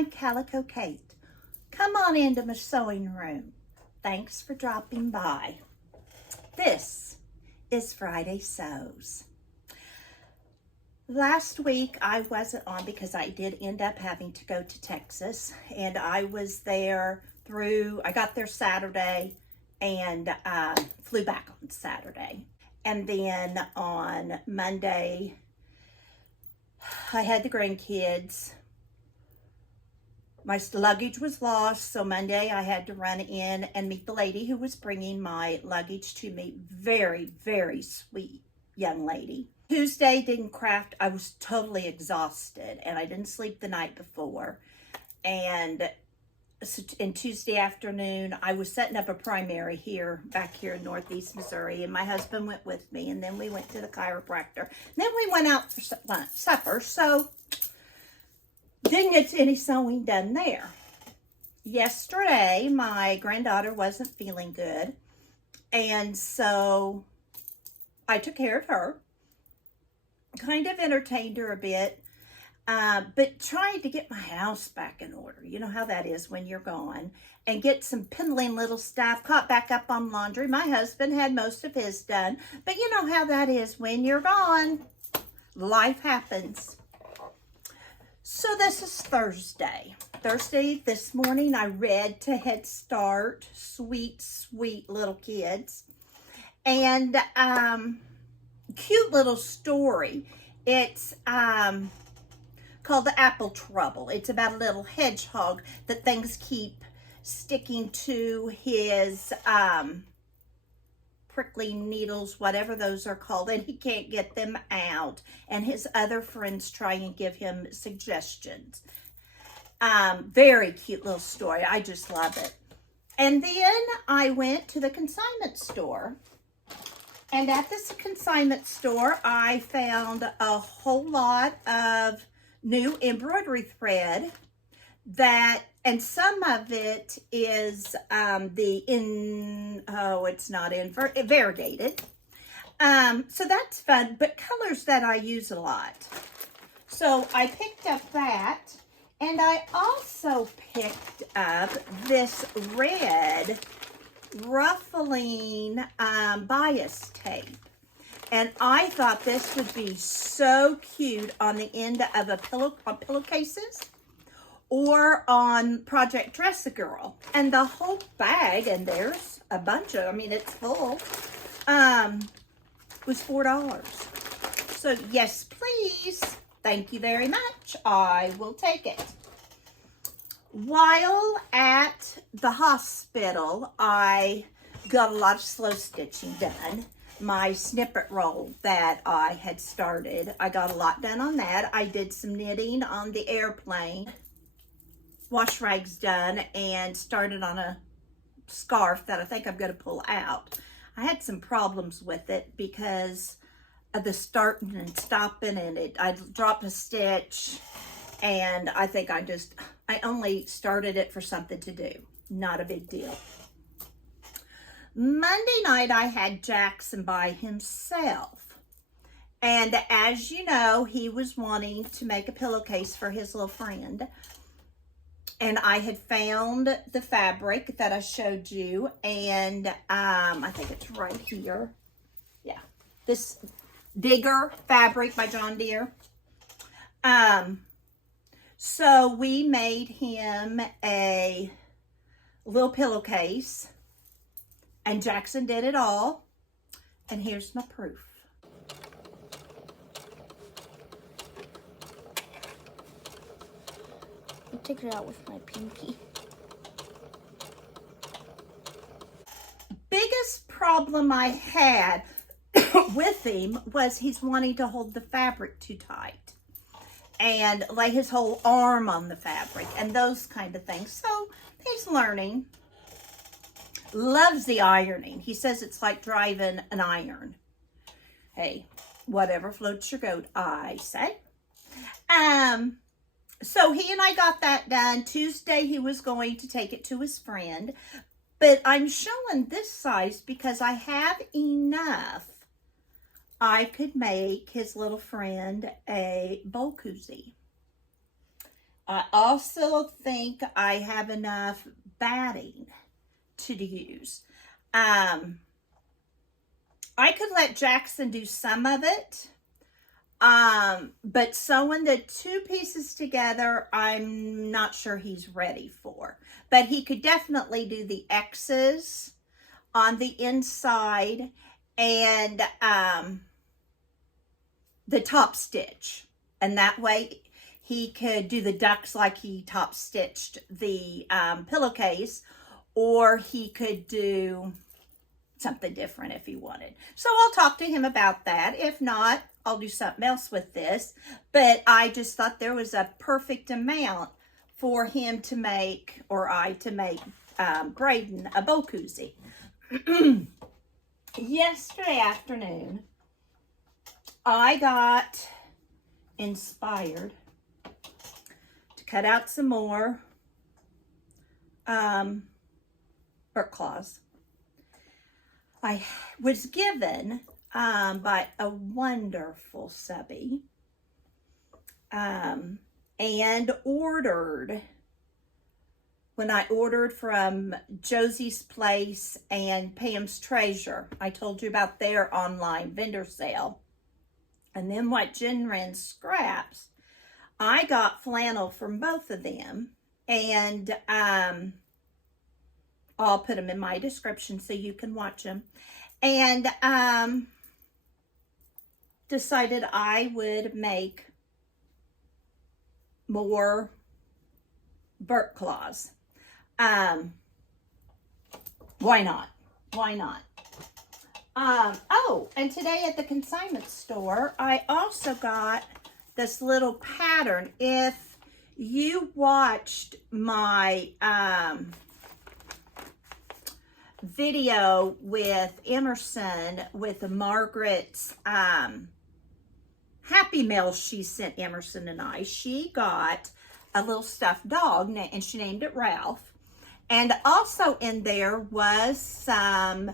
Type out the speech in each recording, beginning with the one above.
I'm Calico Kate. Come on into my sewing room. Thanks for dropping by. This is Friday Sews. Last week I wasn't on because I did end up having to go to Texas, and I was there I got there Saturday and flew back on Saturday. And then on Monday, I had the grandkids. My luggage was lost, so Monday I had to run in and meet the lady who was bringing my luggage to me. Very, very sweet young lady. Tuesday didn't craft. I was totally exhausted, and I didn't sleep the night before. And Tuesday afternoon, I was setting up a primary back here in Northeast Missouri, and my husband went with me, and then we went to the chiropractor. Then we went out for supper, so didn't get any sewing done there. Yesterday, my granddaughter wasn't feeling good, and so I took care of her, kind of entertained her a bit, but trying to get my house back in order. You know how that is when you're gone. And get some piddling little stuff, caught back up on laundry. My husband had most of his done. But you know how that is when you're gone. Life happens. So this is Thursday. This morning I read to Head Start. Sweet, sweet little kids. And cute little story. It's called The Apple Trouble. It's about a little hedgehog that things keep sticking to his prickly needles, whatever those are called, and he can't get them out. And his other friends try and give him suggestions. Very cute little story. I just love it. And then I went to the consignment store. And at this consignment store, I found a whole lot of new embroidery thread and some of it is variegated. So that's fun, but colors that I use a lot. So I picked up that, and I also picked up this red ruffling bias tape. And I thought this would be so cute on the end of on pillowcases or on Project Dress a Girl. And the whole bag, and there's a bunch of, it's full, was $4. So yes, please. Thank you very much. I will take it. While at the hospital, I got a lot of slow stitching done. My snippet roll that I had started, I got a lot done on that. I did some knitting on the airplane, wash rags done, and started on a scarf that I think I'm going to pull out. I had some problems with it because of the starting and stopping, and I dropped a stitch, and I think I only started it for something to do. Not a big deal. Monday night, I had Jackson by himself. And as you know, he was wanting to make a pillowcase for his little friend. And I had found the fabric that I showed you. And I think it's right here. Yeah. This Digger fabric by John Deere. So we made him a little pillowcase. And Jackson did it all. And here's my proof. I'll take it out with my pinky. Biggest problem I had with him was he's wanting to hold the fabric too tight and lay his whole arm on the fabric and those kind of things. So he's learning. Loves the ironing. He says it's like driving an iron. Hey, whatever floats your boat, I say. So he and I got that done. Tuesday, he was going to take it to his friend. But I'm showing this size because I have enough. I could make his little friend a bowl koozie. I also think I have enough batting to use. I could let Jackson do some of it. But sewing the two pieces together, I'm not sure he's ready for. But he could definitely do the X's on the inside and the top stitch. And that way he could do the ducks like he top stitched the pillowcase, or he could do something different if he wanted. So I'll talk to him about that. If not, I'll do something else with this. But I just thought there was a perfect amount for him to make, or I to make Braden a bow koozie. Yesterday afternoon, I got inspired to cut out some more burp claws. I was given by a wonderful subby and ordered, when I ordered from Josie's Place and Pam's Treasure. I told you about their online vendor sale. And then what Jen ran scraps, I got flannel from both of them. And I'll put them in my description so you can watch them. And decided I would make more burp claws. Why not? Why not? Oh, and today at the consignment store, I also got this little pattern. If you watched my video with Emerson, with Margaret's Happy Mail she sent Emerson and I, she got a little stuffed dog and she named it Ralph. And also in there was some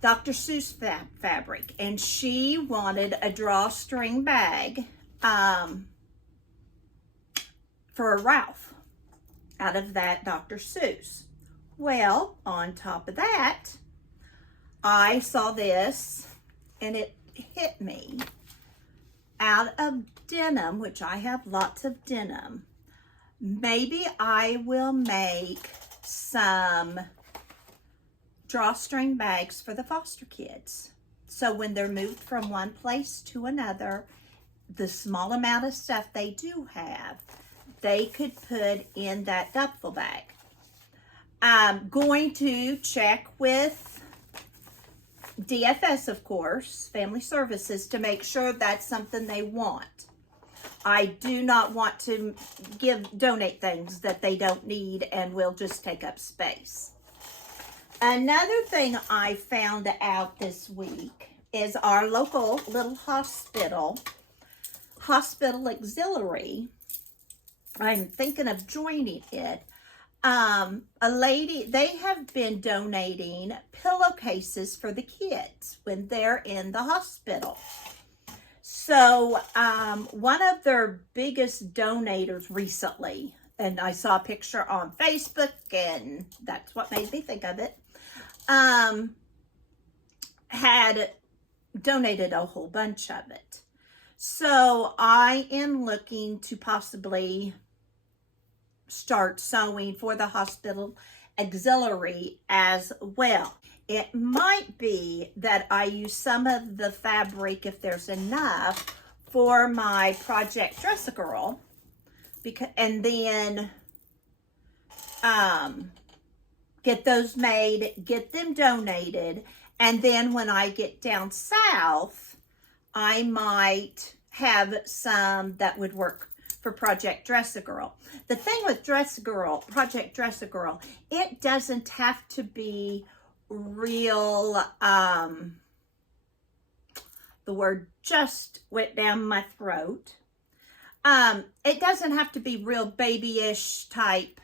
Dr. Seuss fabric, and she wanted a drawstring bag for a Ralph out of that Dr. Seuss. Well, on top of that, I saw this and it hit me. Out of denim, which I have lots of denim, maybe I will make some drawstring bags for the foster kids. So when they're moved from one place to another, the small amount of stuff they do have, they could put in that duffel bag. I'm going to check with DFS, of course, Family Services, to make sure that's something they want. I do not want to donate things that they don't need and will just take up space. Another thing I found out this week is our local little hospital auxiliary. I'm thinking of joining it. A lady, they have been donating pillowcases for the kids when they're in the hospital. So one of their biggest donators recently, and I saw a picture on Facebook, and that's what made me think of it, had donated a whole bunch of it. So I am looking to possibly start sewing for the hospital auxiliary as well. It might be that I use some of the fabric, if there's enough, for my Project Dress a Girl, and then get those made, get them donated, and then when I get down south, I might have some that would work for Project Dress a Girl. The thing with Project Dress a Girl, it doesn't have to be real, the word just went down my throat. It doesn't have to be real babyish type,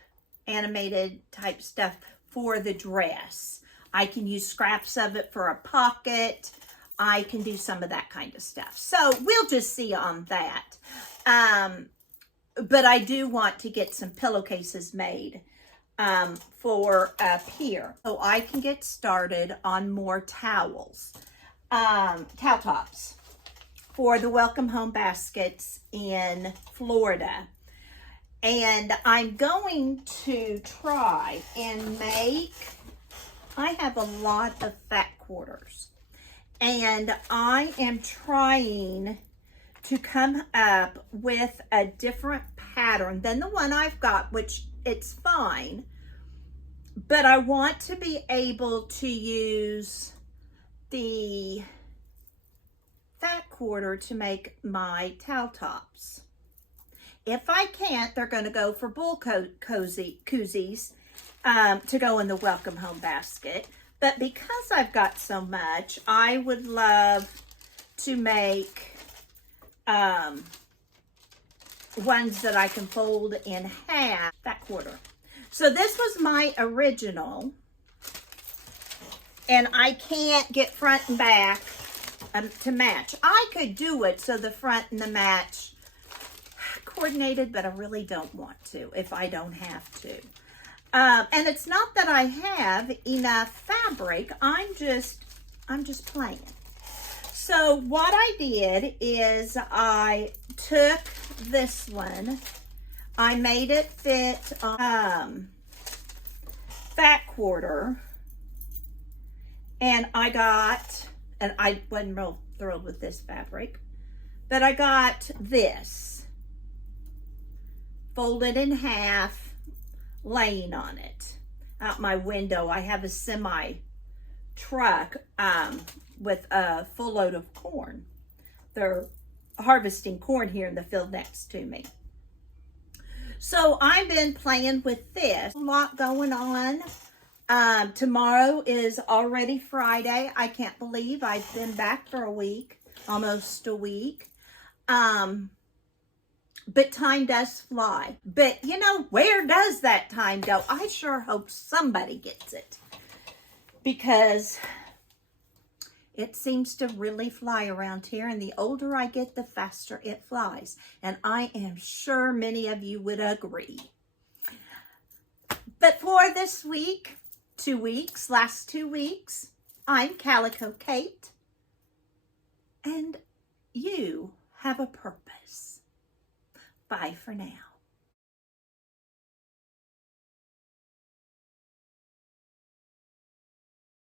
animated type stuff for the dress. I can use scraps of it for a pocket. I can do some of that kind of stuff. So we'll just see on that. but I do want to get some pillowcases made for up here, so I can get started on more towels, towel tops for the welcome home baskets in Florida. And I'm going to try and make, I have a lot of fat quarters, and I am trying to come up with a different pattern than the one I've got, which it's fine, but I want to be able to use the fat quarter to make my towel tops. If I can't, they're going to go for bull koozies to go in the welcome home basket. But because I've got so much, I would love to make ones that I can fold in half, that quarter. So this was my original, and I can't get front and back to match. I could do it so the front and the match coordinated, but I really don't want to if I don't have to. And it's not that I have enough fabric. I'm just playing. So what I did is I took this one, I made it fit fat quarter, and I wasn't real thrilled with this fabric, but I got this folded in half, laying on it. Out my window, I have a semi truck with a full load of corn. They're harvesting corn here in the field next to me. So I've been playing with this. A lot going on. Tomorrow is already Friday. I can't believe I've been back for a week, almost a week. But time does fly. But you know, where does that time go? I sure hope somebody gets it, because it seems to really fly around here, and the older I get, the faster it flies. And I am sure many of you would agree. But for this week, last 2 weeks, I'm Calico Kate, and you have a purpose. Bye for now.